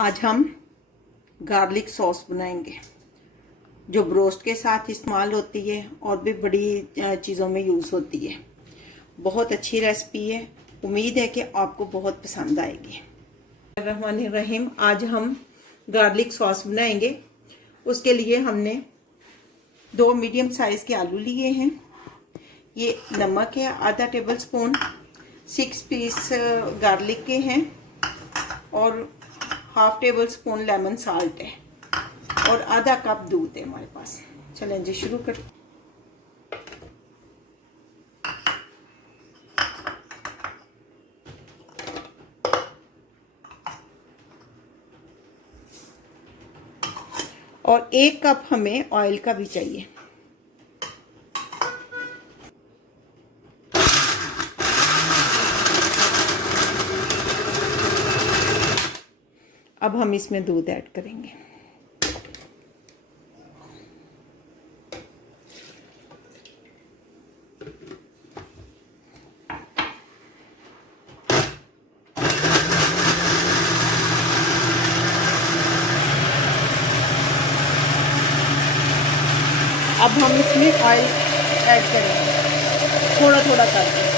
आज हम garlic sauce बनाएंगे जो ब्रोस्ट के साथ इस्तेमाल होती है और भी बड़ी चीज़ों में यूज़ होती है। बहुत अच्छी रेसिपी है, उम्मीद है कि आपको बहुत पसंद आएगी। रहमान रहीम, आज हम गार्लिक सॉस बनाएंगे। उसके लिए हमने 2 मीडियम साइज़ के आलू लिए हैं। ये नमक है आधा टेबल स्पून, 6 पीस गार्लिक के हैं और half table spoon lemon salt है और आधा कप दूध है हमारे पास। चलें जी शुरू कर। और 1 कप हमें ऑयल का भी चाहिए। अब हम इसमें दूध ऐड करेंगे। अब हम इसमें ऑयल ऐड करेंगे थोड़ा थोड़ा करके।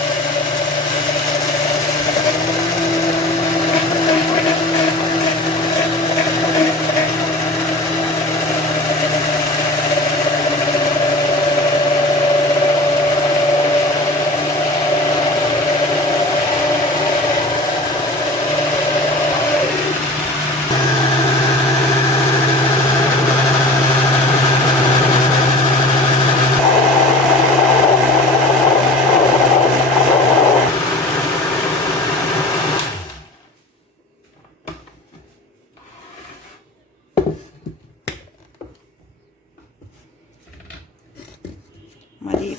हमारी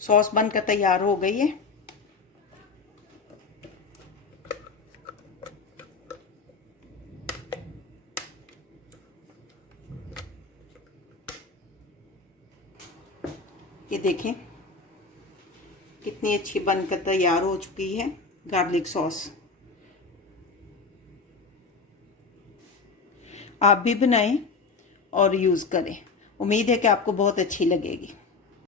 सॉस बनकर तैयार हो गई है। ये देखें कितनी अच्छी बनकर तैयार हो चुकी है गार्लिक सॉस। आप भी बनाएं और यूज़ करें। उम्मीद है कि आपको बहुत अच्छी लगेगी।